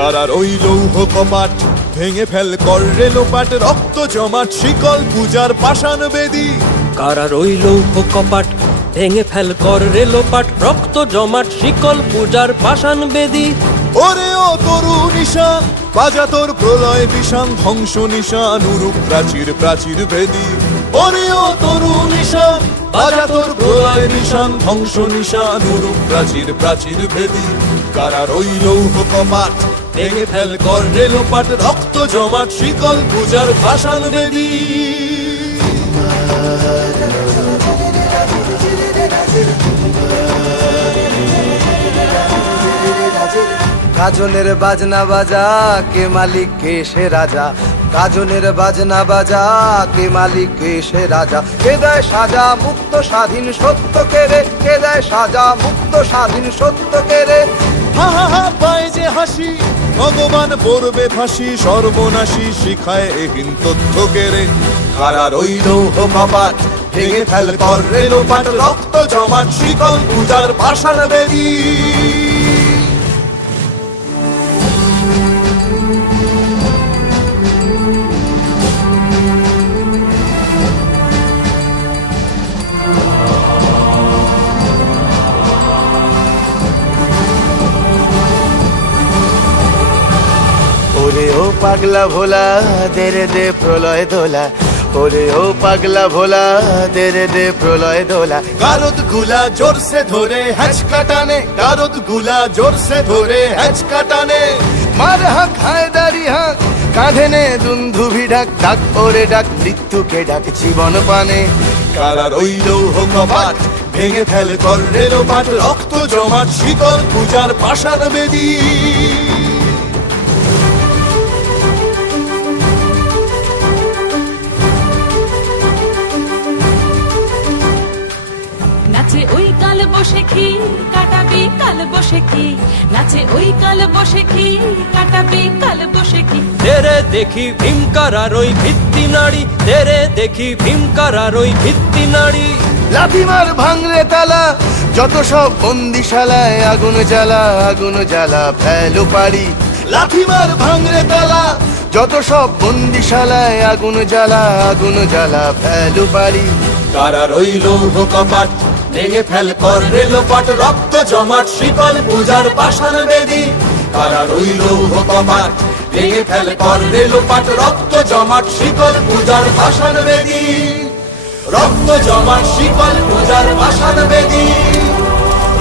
কারার ওই লৌহ কপাট ভেঙে ফেল কর রে লোপাট, রক্ত জমাট শিকল পূজার পাষাণ বেদী। কারার ওই লৌহ কপাট ভেঙে ফেল কর রে লোপাট, রক্ত জমাট শিকল পূজার পাষাণ বেদী। ওরে ও তরু নিশান বাজা তোর প্রলয় বিষান, ধ্বংস নিশান উরুপ প্রাচীর প্রাচীর ভেদী। ওরে ও তরু নিশান বাজা তোর প্রলয় নিশান, ধ্বংস নিশান উরুপ প্রাচীর প্রাচীর ভেদী। কারার ওই লৌহ কপাট ভেঙে ফেল কর রে লোপাট, রক্ত জমাট শিকল পূজার পাষাণ বেদী। গাজনের বাজনা বাজা কে মালিক কে সে রাজা, গাজনের বাজনা বাজা কে মালিক কে সে রাজা। কে দেয় সাজা মুক্ত স্বাধীন সত্য কে রে, কে দেয় সাজা মুক্ত স্বাধীন সত্য কে রে। হা হা হা পায় যে হাসি ভগবান পড়বে ফাঁসি, সর্বনাশী শিখায় এহীন তথ্য কেড়ে। কারার ওই লৌহ কপাট ভেঙে ফেল কর রে লোপাট, রক্ত জমাট শিকল পূজার পাষাণ বেদী। ওরে ও পাগলা ভোলা দে রে দে প্রলয় দোলা, ওরে ও পাগলা ভোলা দে রে দে প্রলয় দোলা। গারদ গুলা জোর সে ধরে হ্যাচকা টানে, গারদ গুলা জোর সে ধরে হ্যাচকা টানে। মার হাক হায়দারি হাক কাঁধে নে দুন্ধুভি ডাক, ডাক ওরে ডাক মৃত্যুকে ডাক জীবন পানে। কারার ওই লৌহ কপাট ভেঙে ফেল কর রে লোপাট, রক্ত জমাট শিকল পূজার পাষাণ বেদী। নাচে ওই কাল বসে কি কাটাবি কাল বসে কি, নাচে ওই কাল বসে কি কাটাবি কাল বসে কি। তেরে দেখি ভীমকারার ওই ভিত্তি নাড়ি, তেরে দেখি ভীমকারার ওই ভিত্তি নাড়ি। লাথি মার ভাঙরে তালা যত সব বন্দিশালায়, আগুন জ্বালা আগুন জ্বালা ফেলো পারি। লাথি মার ভাঙরে তালা যত সব বন্দিশালায়, আগুন জ্বালা আগুন জ্বালা ফেলো পারি। কারার ওই লৌহ কপাট ভেঙে ফেল কর রে লোপাট, রক্ত জমাট শিকল পূজার পাষাণ বেদী। কারার ওই লৌহ কপাট ভেঙে ফেল কর রে লোপাট, রক্ত জমাট শিকল পূজার পাষাণ বেদী। রক্ত জমাট শিকল পূজার পাষাণ বেদী,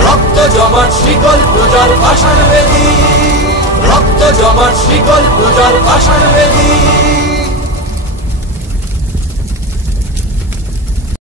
রক্ত জমাট শিকল পূজার পাষাণ বেদী, রক্ত জমাট শিকল পূজার পাষাণ বেদী।